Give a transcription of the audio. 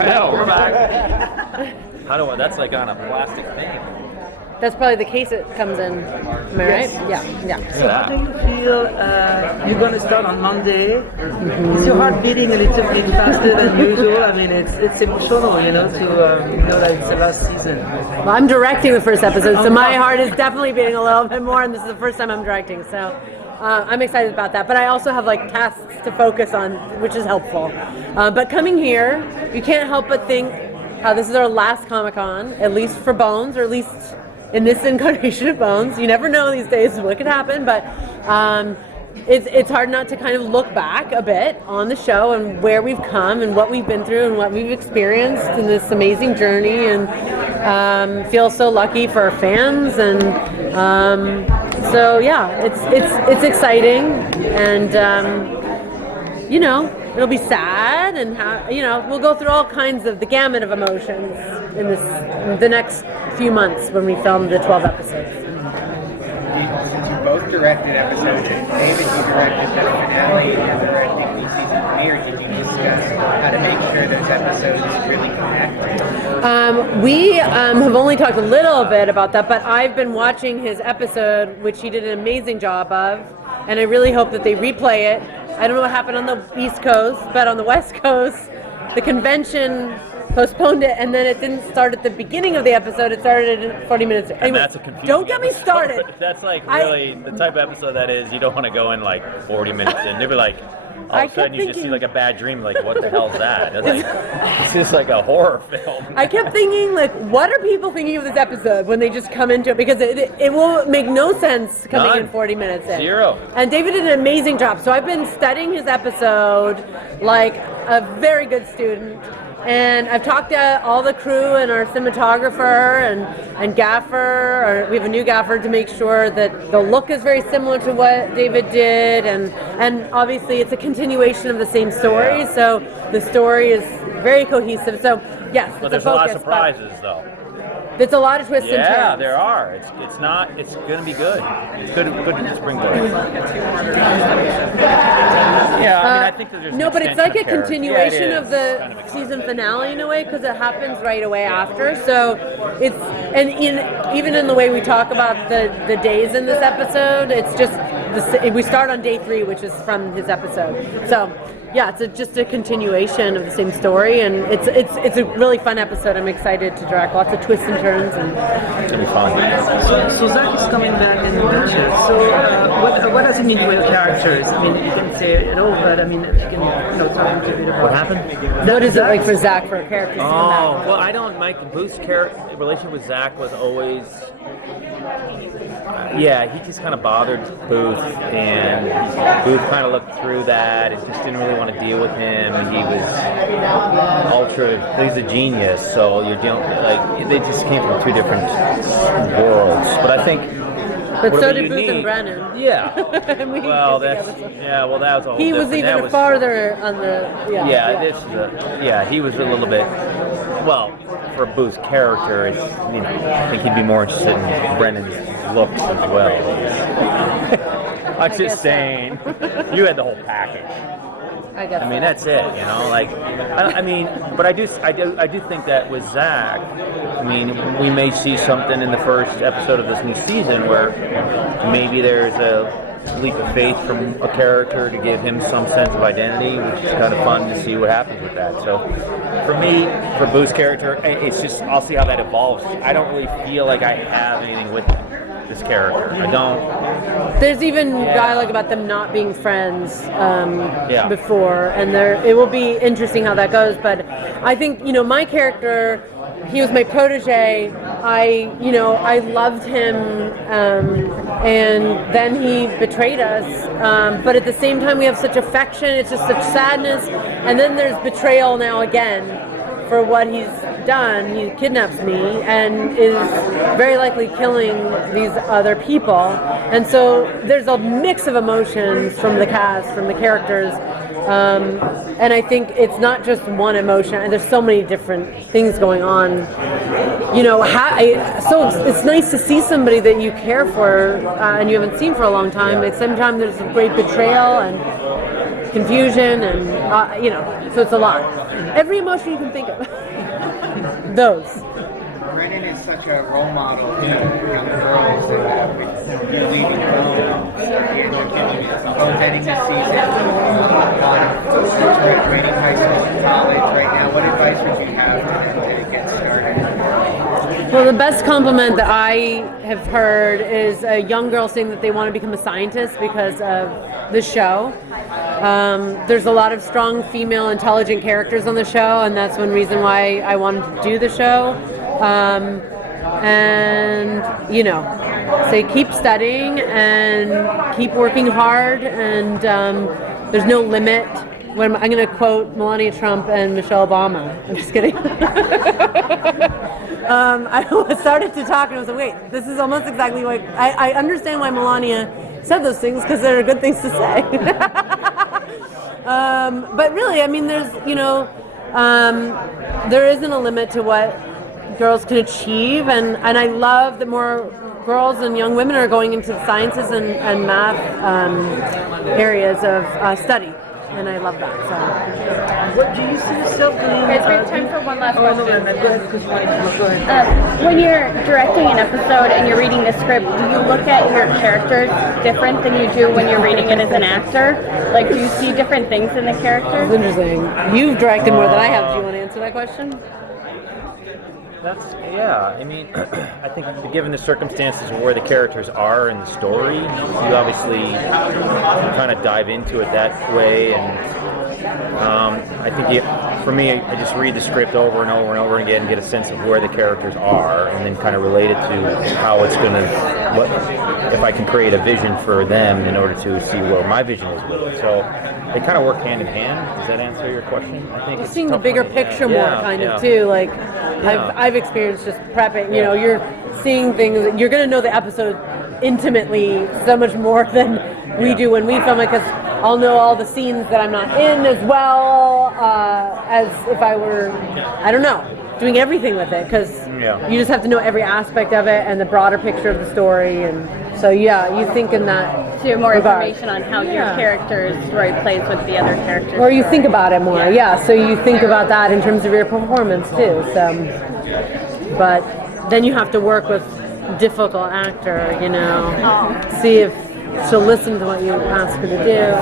Hell, we're back. That's like on a plastic thing. That's probably the case it comes in. Am I right? Yeah. So how do you feel you're going to start on Monday? Is your heart beating a little bit faster than usual? I mean, it's emotional, to know that it's the last season. Well, I'm directing the first episode, so my heart is definitely beating a little bit more, and this is the first time I'm directing, so I'm excited about that. But I also have tasks to focus on, which is helpful. But coming here, you can't help but think how this is our last Comic-Con, at least for Bones, or at least in this incarnation of Bones. You never know these days what could happen, but it's hard not to kind of look back a bit on the show and where we've come and what we've been through and what we've experienced in this amazing journey, and feel so lucky for our fans. And so yeah, it's exciting, and it'll be sad, and we'll go through all kinds of the gamut of emotions in the next few months when we film the 12 episodes. Since you both directed episodes, and David, you directed the finale and directing the season premiere, did you discuss how to make sure those episodes really connect? We have only talked a little bit about that, but I've been watching his episode, which he did an amazing job of, and I really hope that they replay it. I don't know what happened on the East Coast, but on the West Coast, the convention postponed it, and then it didn't start at the beginning of the episode. It started at 40 minutes. Anyway, and that's a confusing. Don't get me started. That's really the type of episode that is. You don't want to go in 40 minutes in. They'll be like, all of a sudden you just see a bad dream. What the hell's that? It's just like a horror film. I kept thinking, what are people thinking of this episode when they just come into it? Because it will make no sense coming in 40 minutes in. Zero. And David did an amazing job. So I've been studying his episode like a very good student. And I've talked to all the crew and our cinematographer and gaffer, we have a new gaffer, to make sure that the look is very similar to what David did, and obviously it's a continuation of the same story, so the story is very cohesive. So yes, but there's a lot of surprises though. There's a lot of twists and turns. Yeah, there are. It's going to be good. It's good springboard. I think that there's no, but it's like a continuation of the kind of season finale in a way, because it happens right away after. So it's even in the way we talk about the days in this episode, it's just we start on day 3, which is from his episode. So yeah, it's just a continuation of the same story, and it's a really fun episode. I'm excited to direct. Lots of twists and turns, and it's gonna be fun. So Zach is coming back in the future. So what does it mean with characters? I mean, you can say it all, but I mean, if you can talk a little bit about what happened. What is it like for Zach, for a character? Oh, well, I don't. Mike Booth's relationship with Zach was always. He just kind of bothered Booth, and Booth kind of looked through that and just didn't really want to deal with him. He was he's a genius, so you're dealing, they just came from two different worlds. But I think. But so did Booth and Brennan. Yeah. that was a whole. He was even farther on the. He was a little bit. Well, for Booth's character, I think he'd be more interested in Brennan's looks as well. I'm just saying, you had the whole package. I mean, that's it. But I do think that with Zach, we may see something in the first episode of this new season where maybe there's a leap of faith from a character to give him some sense of identity, which is kind of fun to see what happens with that. So for me, for Boo's character, it's just, I'll see how that evolves. I don't really feel like I have anything with this character. I don't. There's even dialogue about them not being friends before, and it will be interesting how that goes. But I think, my character, he was my protege. I loved him, and then he betrayed us. But at the same time, we have such affection. It's just such sadness, and then there's betrayal now again for what he's done. He kidnaps me and is very likely killing these other people. And so there's a mix of emotions from the cast, from the characters. And I think it's not just one emotion, and there's so many different things going on. So it's nice to see somebody that you care for and you haven't seen for a long time. At the same time, there's a great betrayal, and confusion, and so it's a lot. Every emotion you can think of. Those. Brennan is such a role model to young girls that with leaving home both ending the season on graduating high school and college right now. What advice would you have for them to get started? Well, the best compliment that I have heard is a young girl saying that they want to become a scientist because of the show. There's a lot of strong female intelligent characters on the show, and that's one reason why I wanted to do the show. And say keep studying and keep working hard, and there's no limit. I'm going to quote Melania Trump and Michelle Obama. I'm just kidding. I started to talk and I was like, wait, this is almost exactly like I understand why Melania said those things because they're good things to say. But really, I mean, there's there isn't a limit to what girls can achieve, and I love that more girls and young women are going into the sciences and math areas of study, and I love that. So, What do you see yourself doing? Guys, we have time for one last question. Go ahead, because you want to go ahead. When you're directing an episode and you're reading the script, do you look at your characters different than you do when you're reading it as an actor? Like, do you see different things in the characters? interesting. You've directed more than I have. Do you want to answer that question? I mean, I think given the circumstances of where the characters are in the story, you obviously kind of dive into it that way, and I think for me, I just read the script over and over and over again and get a sense of where the characters are, and then kind of relate it to how it's going to, if I can create a vision for them in order to see where my vision is with it. So they kind of work hand in hand. Does that answer your question? I think You're seeing the bigger picture more, kind of too. Like I've experienced just prepping. You're seeing things. You're going to know the episode intimately so much more than we do when we film it, because I'll know all the scenes that I'm not in as well as if I were, I don't know, doing everything with it, because you just have to know every aspect of it and the broader picture of the story. And so you think in that. So you have more regard. information on how your character's story plays with the other characters. Or you think about it more, so you think about that in terms of your performance too. So, but then you have to work with difficult actor, see if she'll listen to what you ask her to do.